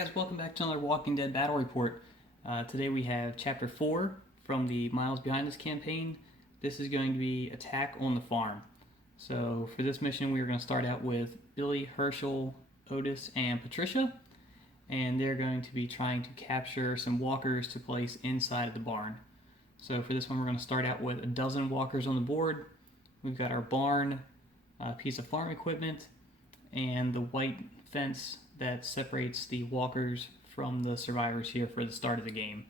Alright guys, welcome back to another Walking Dead Battle Report. Today we have Chapter 4 from the Miles Behind Us campaign. This is going to be Attack on the Farm. So for this mission we are going to start out with Billy, Hershel, Otis, and Patricia. And they're going to be trying to capture some walkers to place inside of the barn. So for this one we're going to start out with a dozen walkers on the board. We've got our barn, a piece of farm equipment, and the white fence that separates the walkers from the survivors here for the start of the game.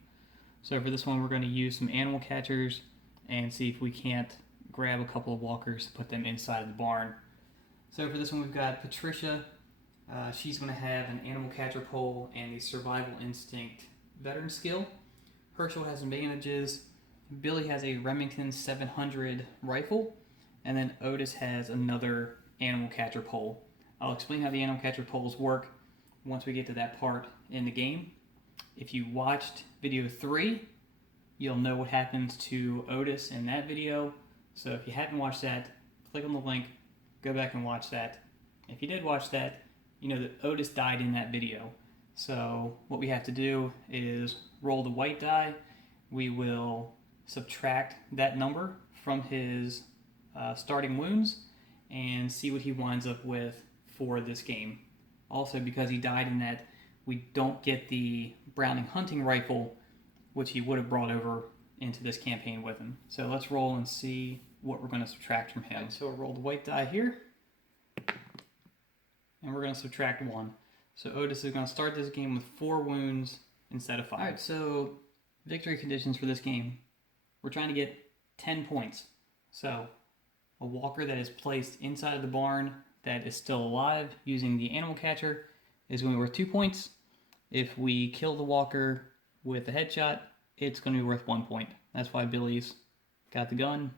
So for this one we're going to use some animal catchers and see if we can't grab a couple of walkers to put them inside of the barn. So for this one we've got Patricia. She's going to have an animal catcher pole and the survival instinct veteran skill. Hershel has some bandages. Billy has a Remington 700 rifle, and then Otis has another animal catcher pole. I'll explain how the animal catcher poles work once we get to that part in the game. If you watched video 3, you'll know what happens to Otis in that video. So if you haven't watched that, click on the link, go back and watch that. If you did watch that, you know that Otis died in that video. So what we have to do is roll the white die. We will subtract that number from his starting wounds and see what he winds up with for this game. Also, because he died in that, we don't get the Browning hunting rifle, which he would have brought over into this campaign with him. So let's roll and see what we're going to subtract from him. Right, so we'll roll the white die here, and we're going to subtract 1. So Otis is going to start this game with 4 wounds instead of 5. Alright, so victory conditions for this game. We're trying to get 10 points. So a walker that is placed inside of the barn that is still alive using the animal catcher is going to be worth 2 points. If we kill the walker with a headshot, it's going to be worth 1 point. That's why Billy's got the gun,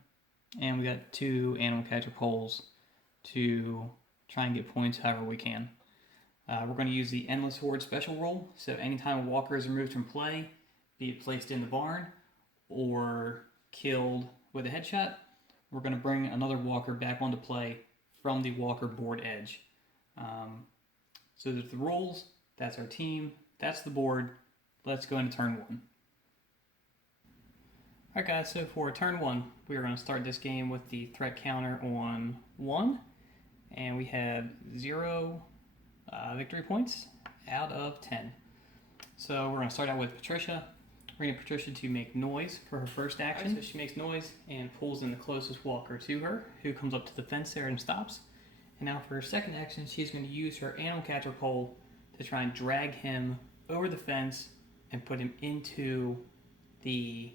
and we got 2 animal catcher poles to try and get points however we can. We're going to use the Endless Horde special rule, so anytime a walker is removed from play, be it placed in the barn or killed with a headshot, we're going to bring another walker back onto play from the walker board edge. So there's the rules, that's our team, that's the board. Let's go into turn 1. Alright guys, so for turn 1, we are going to start this game with the threat counter on 1, and we have 0 victory points out of 10. So we're going to start out with Patricia. We're going to get Patricia to make noise for her first action. Right, so she makes noise and pulls in the closest walker to her, who comes up to the fence there and stops. And now for her second action, she's going to use her animal catcher pole to try and drag him over the fence and put him into the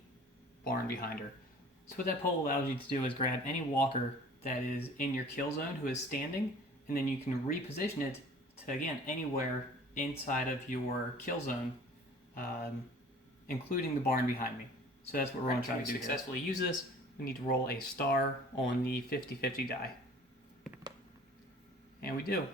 barn behind her. So what that pole allows you to do is grab any walker that is in your kill zone who is standing, and then you can reposition it to, again, anywhere inside of your kill zone, including the barn behind me. So that's what we're going to try to do. To successfully use this, we need to roll a star on the 50-50 die. And we do.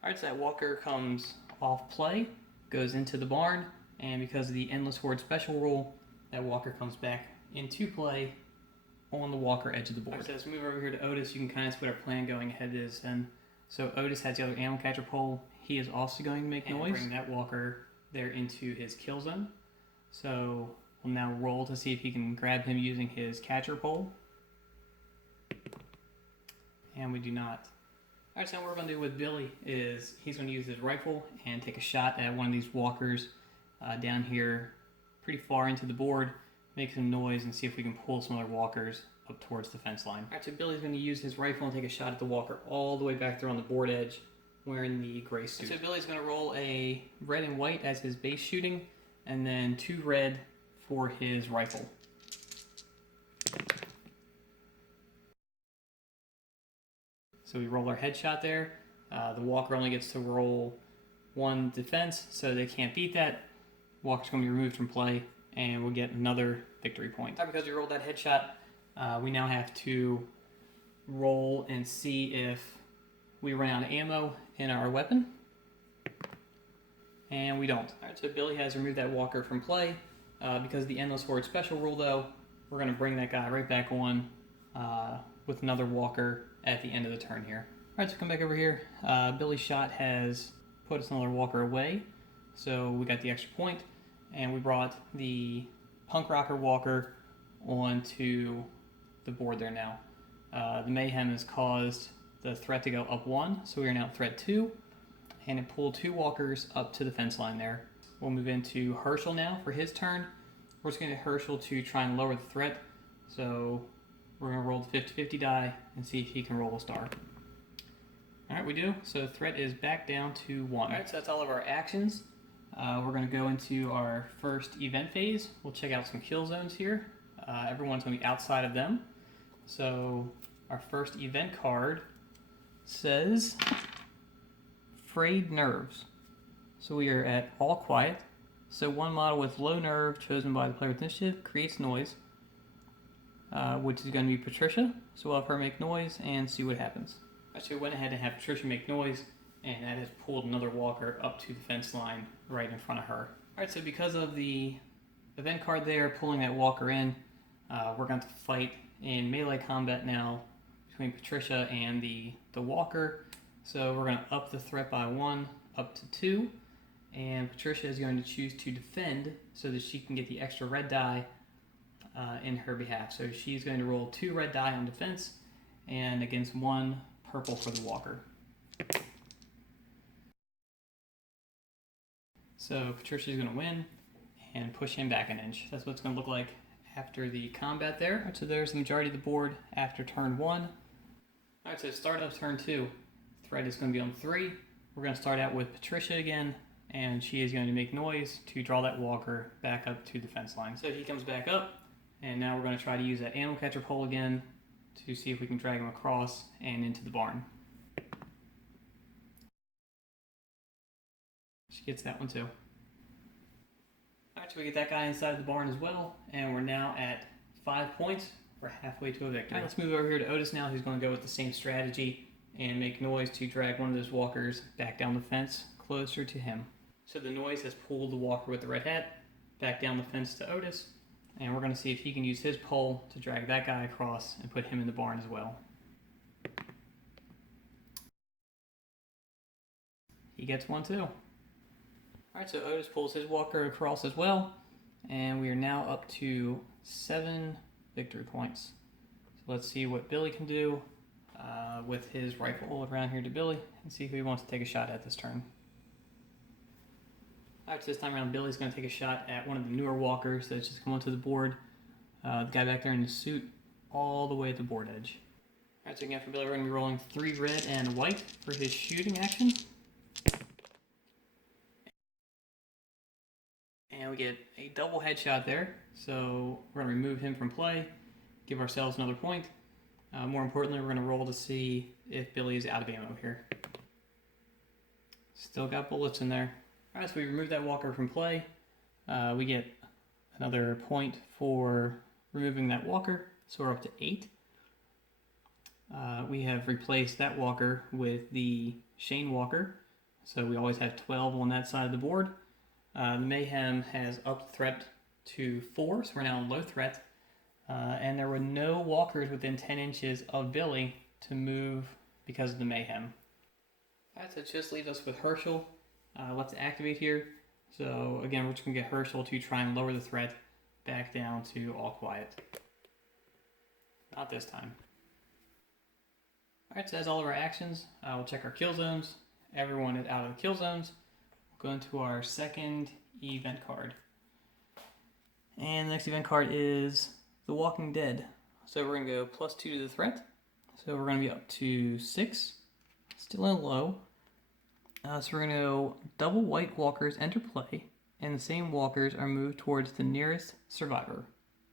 Alright, so that walker comes off play, goes into the barn, and because of the Endless Horde special rule, that walker comes back into play on the walker edge of the board. Right, so let's move over here to Otis. You can kind of see what our plan going ahead is. And so Otis has the other animal catcher pole. He is also going to make noise. Bring that walker there into his kill zone. So we'll now roll to see if he can grab him using his catcher pole. And we do not. Alright, so what we're going to do with Billy is he's going to use his rifle and take a shot at one of these walkers down here pretty far into the board, make some noise, and see if we can pull some other walkers up towards the fence line. Alright, so Billy's going to use his rifle and take a shot at the walker all the way back there on the board edge, wearing the gray suit. So Billy's going to roll a red and white as his base shooting, and then 2 red for his rifle. So we roll our headshot there. The walker only gets to roll 1 defense, so they can't beat that. Walker's going to be removed from play, and we'll get another victory point. Because we rolled that headshot, we now have to roll and see if we run out of ammo in our weapon. And we don't. Alright, so Billy has removed that walker from play. Because of the Endless Horde special rule, though, we're going to bring that guy right back on with another walker at the end of the turn here. Alright, so come back over here. Billy's shot has put us another walker away. So we got the extra point, and we brought the Punk Rocker walker onto the board there now. The mayhem has caused the threat to go up 1, so we are now at threat 2, and it pulled 2 walkers up to the fence line there. We'll move into Hershel now for his turn. We're just going to get Hershel to try and lower the threat, so we're going to roll the 50-50 die and see if he can roll a star. Alright, we do. So threat is back down to 1. Alright, so that's all of our actions. We're going to go into our first event phase. We'll check out some kill zones here. Everyone's going to be outside of them. So our first event card says Frayed Nerves. So we are at all quiet. So one model with low nerve chosen by the player with initiative creates noise, which is going to be Patricia. So we'll have her make noise and see what happens. Actually, we went ahead and have Patricia make noise, and that has pulled another walker up to the fence line right in front of her. Alright, so because of the event card there pulling that walker in, we're going to fight in melee combat now between Patricia and the walker. So we're going to up the threat by 1 up to 2, and Patricia is going to choose to defend so that she can get the extra red die in her behalf. So she's going to roll 2 red die on defense and against 1 purple for the walker. So Patricia's going to win and push him back an inch. That's what it's going to look like after the combat there. So there's the majority of the board after turn 1. Alright, so start of turn 2. Threat is going to be on 3. We're going to start out with Patricia again, and she is going to make noise to draw that walker back up to the fence line. So he comes back up, and now we're going to try to use that animal catcher pole again to see if we can drag him across and into the barn. She gets that one too. Alright, so we get that guy inside the barn as well, and we're now at 5 points. We're halfway to a victory. Alright, let's move over here to Otis now, who's going to go with the same strategy and make noise to drag one of those walkers back down the fence closer to him. So the noise has pulled the walker with the red hat back down the fence to Otis, and we're going to see if he can use his pole to drag that guy across and put him in the barn as well. He gets one too. Alright, so Otis pulls his walker across as well, and we are now up to 7 victory points. So let's see what Billy can do with his rifle around here to Billy and see who he wants to take a shot at this turn. Alright, so this time around Billy's going to take a shot at one of the newer walkers that's just come onto the board. The guy back there in the suit all the way at the board edge. Alright, so again for Billy we're going to be rolling 3 red and white for his shooting action. And we get a double headshot there, so we're going to remove him from play, give ourselves another point. More importantly, we're going to roll to see if Billy is out of ammo here. Still got bullets in there. Alright, so we remove that walker from play. We get another point for removing that walker, so we're up to 8. We have replaced that walker with the Shane walker, so we always have 12 on that side of the board. The Mayhem has upped the threat to 4, so we're now in low threat. And there were no walkers within 10 inches of Billy to move because of the Mayhem. Alright, so it just leaves us with Hershel. Let's activate here. So again, we're just going to get Hershel to try and lower the threat back down to all quiet. Not this time. Alright, so that's all of our actions. We'll check our kill zones. Everyone is out of the kill zones. We'll go into our second event card. And the next event card is The Walking Dead. So we're going to go +2 to the threat. So we're going to be up to 6. Still in low. So we're going to go double white walkers enter play, and the same walkers are moved towards the nearest survivor.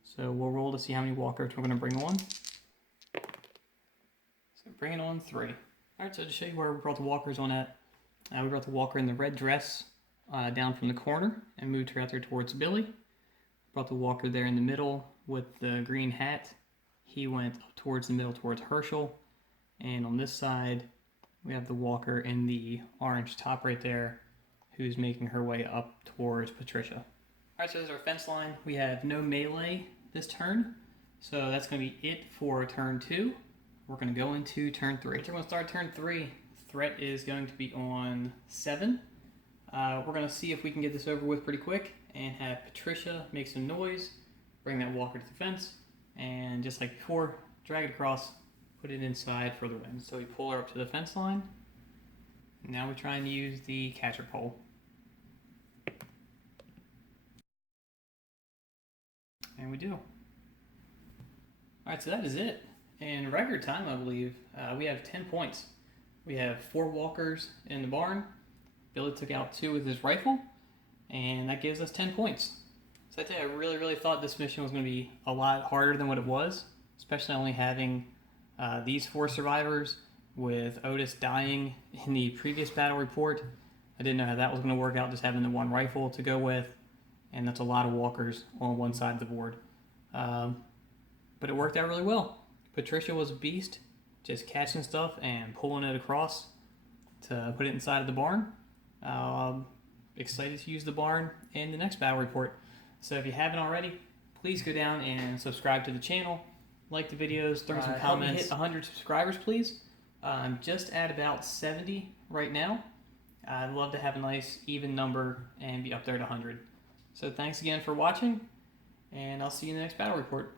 So we'll roll to see how many walkers we're going to bring on. So bringing on 3. Alright, so to show you where we brought the walkers on at, we brought the walker in the red dress down from the corner and moved her out there towards Billy. Brought the walker there in the middle with the green hat. He went up towards the middle towards Hershel. And on this side, we have the walker in the orange top right there, who's making her way up towards Patricia. Alright, so this is our fence line. We have no melee this turn, so that's going to be it for turn 2. We're going to go into turn 3. So we're going to start turn 3 threat is going to be on 7. We're going to see if we can get this over with pretty quick and have Patricia make some noise, bring that walker to the fence, and just like before, drag it across, put it inside for the win. So we pull her up to the fence line. Now we're trying to use the catcher pole. And we do. Alright, so that is it. In record time, I believe, we have 10 points. We have 4 walkers in the barn. Billy took out 2 with his rifle, and that gives us 10 points. So I tell you, I really thought this mission was going to be a lot harder than what it was, especially only having these 4 survivors with Otis dying in the previous battle report. I didn't know how that was going to work out, just having the 1 rifle to go with, and that's a lot of walkers on one side of the board. But it worked out really well. Patricia was a beast, just catching stuff and pulling it across to put it inside of the barn. Excited to use the barn in the next battle report. So if you haven't already, please go down and subscribe to the channel, like the videos, throw some comments. Help me hit 100 subscribers, please. I'm just at about 70 right now. I'd love to have a nice even number and be up there at 100. So thanks again for watching, and I'll see you in the next battle report.